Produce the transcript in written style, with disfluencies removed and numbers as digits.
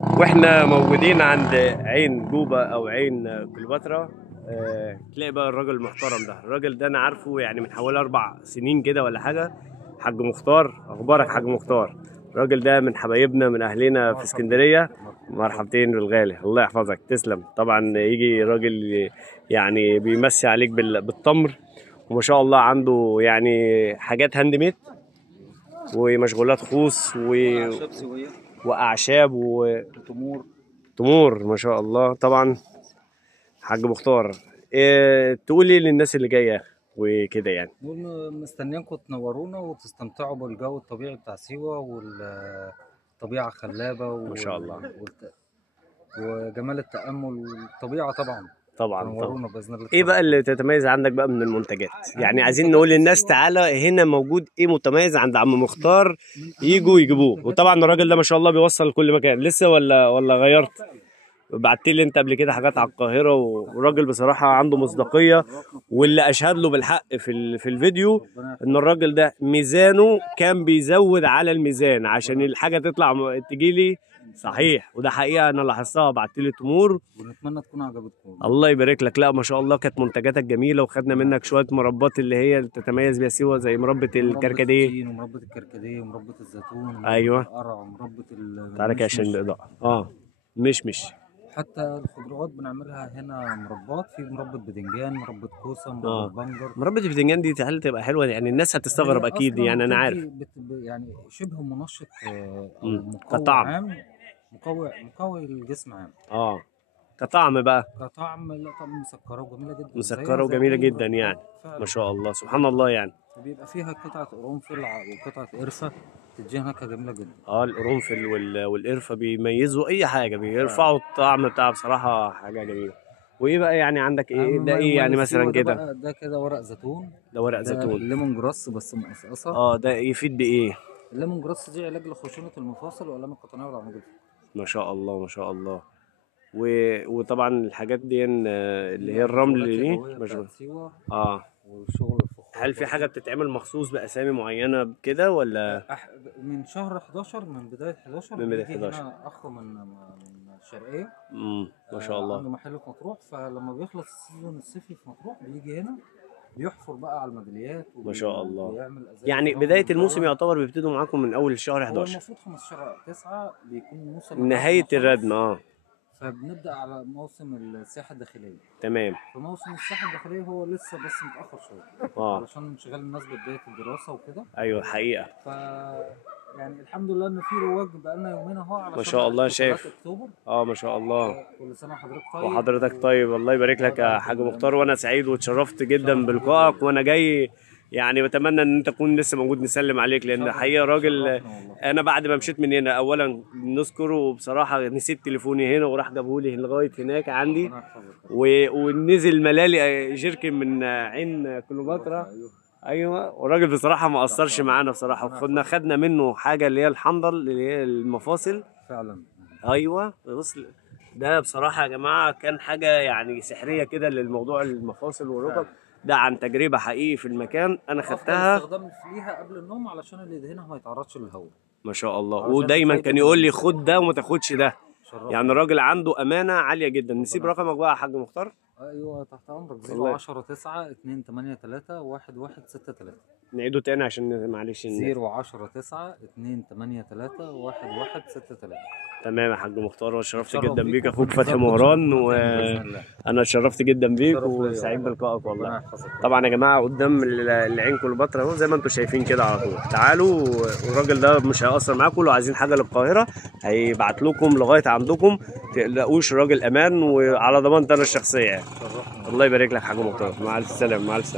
واحنا موجودين عند عين جوبا او عين كليوباترا. تلاقي بقى الراجل المحترم ده، الراجل ده انا عارفه يعني من حوالي 4 سنين كده ولا حاجه. حاج مختار، اخبارك حاج مختار؟ الراجل ده من حبايبنا، من اهلنا في اسكندريه. مرحبتين بالغالي، الله يحفظك، تسلم. طبعا يجي راجل يعني بيمسي عليك بالتمر، وما شاء الله عنده يعني حاجات هاند ميد ومشغولات خوص واعشاب وتمور. تمور ما شاء الله. طبعا حاج مختار، تقولي للناس اللي جايه وكده يعني؟ دول مستنيينكم تنورونا وتستمتعوا بالجو الطبيعي بتاع سيوة، والطبيعة خلابة ما شاء الله. وجمال التأمل والطبيعة طبعا. طبعا. تنورونا بإذن الله. ايه بقى اللي تتميز عندك بقى من المنتجات؟ يعني عايزين نقول للناس تعالى هنا موجود ايه متميز عند عم مختار يجوا يجيبوه. وطبعا الراجل ده ما شاء الله بيوصل لكل مكان. لسه ولا غيرت؟ بعت لي انت قبل كده حاجات على القاهره، وراجل بصراحه عنده مصداقيه. واللي اشهد له بالحق في الفيديو ان الراجل ده ميزانه كان بيزود على الميزان عشان الحاجه تطلع تجي لي صحيح. وده حقيقه انا لاحظتها. بعت لي تمور، ونتمنى تكون عجبتكم. الله يبارك لك. لا ما شاء الله كانت منتجاتك جميله، وخدنا منك شويه مربات اللي هي اللي تتميز بيها سيوه، زي مربة الكركديه ومربة الكركديه ومربة الزيتون ومربة ايوه القرع ومربة تعالى كده عشان الاضاءه. مش حتى الخضروات بنعملها هنا مربات، في مربى بدنجان، مربى كوسه، مربى بنجر. مربى البتنجان دي هل تبقى حلوه؟ يعني الناس هتستغرب اكيد، يعني انا عارف. يعني شبه منشط او مقوي كطعم عام، مقوي الجسم عام. كطعم بقى؟ كطعم لا، طعم مسكره وجميله جدا. مسكره وجميله جدا يعني. ما شاء الله سبحان الله يعني. بيبقى فيها قطعه قرنفل وقطعه قرفه، تديها نكهه جميله جدا. القرنفل والقرفه بيميزوا اي حاجه، بيرفعوا الطعم بتاعها بصراحه، حاجه جميله. وايه بقى يعني عندك ايه ده؟ ايه يعني مثلا كده؟ ده كده ورق زيتون. ده ورق زيتون ليمون جراس بس مقصقصه. ده يفيد بايه؟ الليمون جراس دي علاج لخشونه المفاصل والالام القطنيه والعمود الفقري. ما شاء الله ما شاء الله. وطبعا الحاجات دي اللي هي الرمل دي سيوة. والشغل الفخار. هل في حاجه بتتعمل مخصوص باسامي معينه كده ولا؟ من شهر 11، من بدايه 11 من بدايه 11 هنا اخ من الشرقيه. ما شاء الله. عنده محل في مطروح، فلما بيخلص السيزون الصيفي في مطروح بيجي هنا بيحفر بقى على الميداليات ما شاء الله. يعني بداية الموسم يعتبر بيبتدوا معاكم من أول الشهر 11؟ هو المفروض 15/9 بيكون موسم نهاية الردم. فبنبدأ على موسم السياحة الداخلية. تمام. فموسم السياحة الداخلية هو لسه بس متأخر شوية. علشان انشغال الناس ببداية الدراسة وكده. أيوه حقيقة. يعني الحمد لله إن في رواج بقالنا يومين أهو علشان ما شاء الله شايف. أكتوبر. ما شاء الله. كل سنة وحضرتك طيب. وحضرتك طيب، الله يبارك لك يا حاج مختار. وأنا سعيد واتشرفت جدا بلقائك، وأنا جاي يعني بتمنى ان انت تكون لسه موجود نسلم عليك، لان حقيقه راجل. انا بعد ما مشيت من هنا اولا نذكره بصراحه، نسيت تليفوني هنا وراح جابهولي لغايه هناك عندي، ونزل ملالي جيركن من عين كليوباترا. ايوه. والراجل بصراحه ما قصرش معانا بصراحه. خدنا منه حاجه اللي هي الحنظل اللي هي المفاصل فعلا. ايوه. بص ده بصراحه يا جماعه كان حاجه يعني سحريه كده للموضوع المفاصل والركب. ده عن تجربه حقيقي في المكان انا خدتها. استخدام ليها قبل النوم علشان اللي يدهنها ما يتعرضش للهواء. ما شاء الله. ودايما كان يقول لي خد ده وما تاخدش ده. يعني الراجل عنده امانه عاليه جدا. نسيب رقمك بقى يا حاج مختار. ايوه تحت امرك. 010-9-283-1163. نعيده تاني عشان معلش. 010-9-283-1163. تمام يا حاج مختار، واتشرفت جدا بيك. اخوك فتحي مهران، وانا اتشرفت جدا بيك وسعيد بلقائك والله. طبعا يا جماعه قدام العين كليوباترا اهو زي ما انتم شايفين كده على طول. تعالوا، والراجل ده مش هيقصر معاكم. لو عايزين حاجه للقاهره هيبعت لكم لغايه عندكم، ما تقلقوش. الراجل امان وعلى ضمانتي انا الشخصيه يعني. الله يبارك لك يا حاج مختار. مع السلامه. مع السلامه.